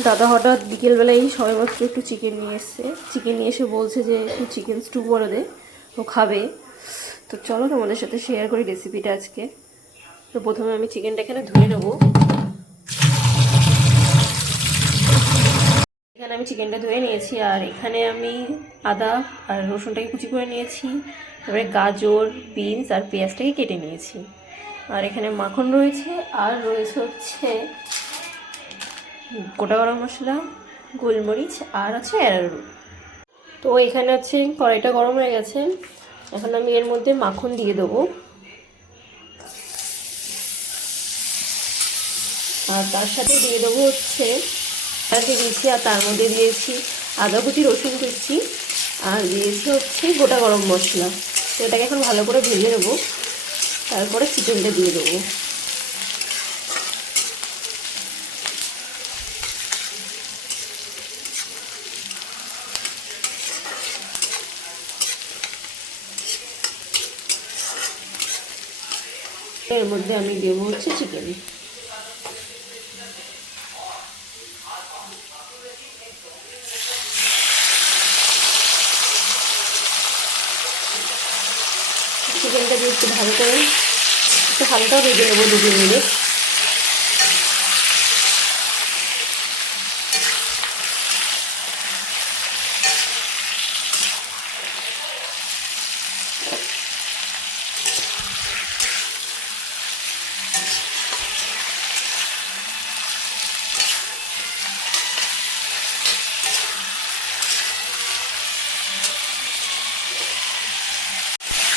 দাদা হঠাৎ বিকেলবেলায় সবেমাত্র একটু চিকেন নিয়ে এসছে। চিকেন নিয়ে এসে বলছে যে একটু চিকেন স্টু করে দে, ও খাবে। তো চলো তোমাদের সাথে শেয়ার করি রেসিপিটা আজকে। তো প্রথমে আমি চিকেনটা এখানে ধুয়ে নেবো। এখানে আমি চিকেনটা ধুয়ে নিয়েছি, আর এখানে আমি আদা আর রসুনটাকে কুচি করে নিয়েছি। তারপরে গাজর, বিনস আর পেঁয়াজটাকে কেটে নিয়েছি। আর এখানে মাখন রয়েছে, আর রয়েছে হচ্ছে গোটা গরম মশলা, গোলমরিচ, আর আছে অ্যারারুট। তো এখানে হচ্ছে কড়াইটা গরম হয়ে গেছে। এখন আমি এর মধ্যে মাখন দিয়ে দেবো, আর তার সাথে দিয়ে দেবো হচ্ছে দিয়েছি, আর তার মধ্যে দিয়েছি আদা কুচি, রসুন কুচি, আর দিয়েছি হচ্ছে গোটা গরম মশলা। তো এটাকে এখন ভালো করে ভেজে নেবো, তারপরে চিকেনটা দিয়ে দেবো। এর মধ্যে আমি দেবো হচ্ছে চিকেন। চিকেনটা দিয়ে একটু ভালো করে একটু হালকা ভেজে নেবো 2 মিনিট।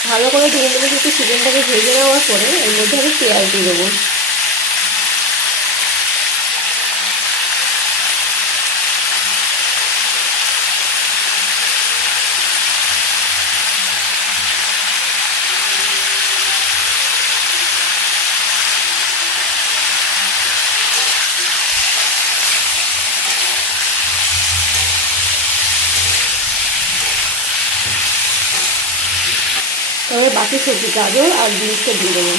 ভালো করে 2 মিনিট একটু চিকেনটাকে ভেজে নেওয়ার পরে এর মধ্যে আমি পেঁয়াজ দিয়ে দেবো। তবে বাকি সবজি গাজর আর বিনসটা দিয়ে দেবো।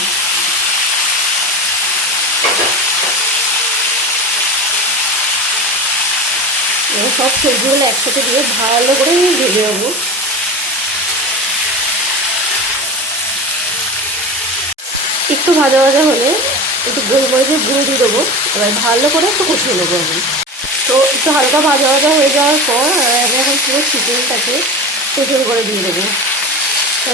এবার সব সবজিগুলো একসাথে দিয়ে ভালো করে ভেজে নেবো। একটু ভাজা ভাজা হলে একটু গোলমরিচের গুঁড়ো দিয়ে দেবো। এবার ভালো করে একটু কষিয়ে নেবো আমি। তো একটু হালকা ভাজা ভাজা হয়ে যাওয়ার পর আমি এখন পুরো চিকেনটাকে প্রেসার করে দিয়ে দেবো।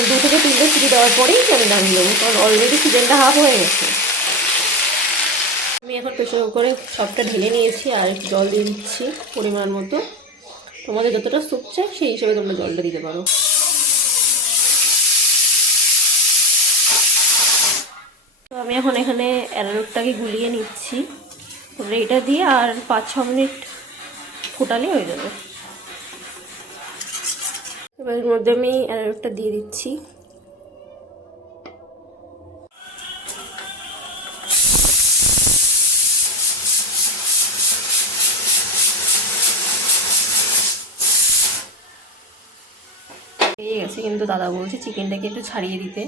2 থেকে 3টে সিটি দেওয়ার পরেই আমি নামিয়ে দেবো, কারণ অলরেডি চিকেনটা হাফ হয়ে গেছে। আমি এখন প্রেসার করে সবটা ঢেলে নিয়েছি, আর একটু জল দিয়ে দিচ্ছি পরিমাণ মতো। তোমাদের যতটা স্যুপ চাই সেই হিসেবে তোমরা জলটা দিতে পারো। তো আমি এখন এখানে অ্যারারুটটাকে গুলিয়ে নিচ্ছি। তারপরে এটা দিয়ে আর 5-6 মিনিট ফুটালে হয়ে যাবে। এবার এর মধ্যে আমি অ্যারারুটটা দিয়ে দিচ্ছি। পেয়ে গেছে, কিন্তু দাদা বলছে চিকেনটাকে একটু ছাড়িয়ে দিতে।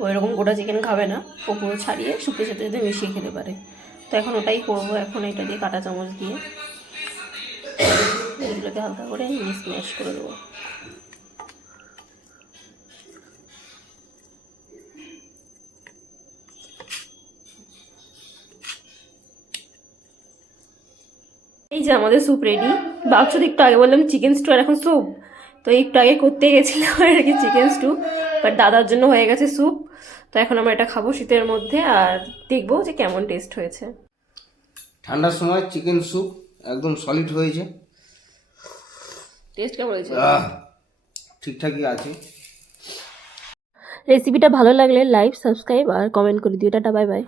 ও এরকম গোটা চিকেন খাবে না, ও পুরো ছাড়িয়ে স্যুপের সাথে সাথে মিশিয়ে খেতে পারে। তো এখন ওটাই করবো। এখন এটা দিয়ে কাঁটা চামচ দিয়ে এগুলোকে হালকা করে স্ম্যাশ করে দেবো। এই যে আমাদের স্যুপ রেডি। বাক্সতে একটু আগে বললাম চিকেন স্টু, আর এখন স্যুপ। তো একটু আগে করতে গেছিলাম আর কি চিকেন স্টু, বাট দাদার জন্য হয়ে গেছে স্যুপ। তো এখন আমরা এটা খাবো শীতের মধ্যে, আর দেখবো যে কেমন টেস্ট হয়েছে। ঠান্ডার সময় চিকেন স্যুপ একদম সলিড হয়েছে। টেস্ট কেমন হয়েছে? ঠিকঠাকই আছে। রেসিপিটা ভালো লাগলে লাইক, সাবস্ক্রাইব আর কমেন্ট করে দিও। Tata, bye bye.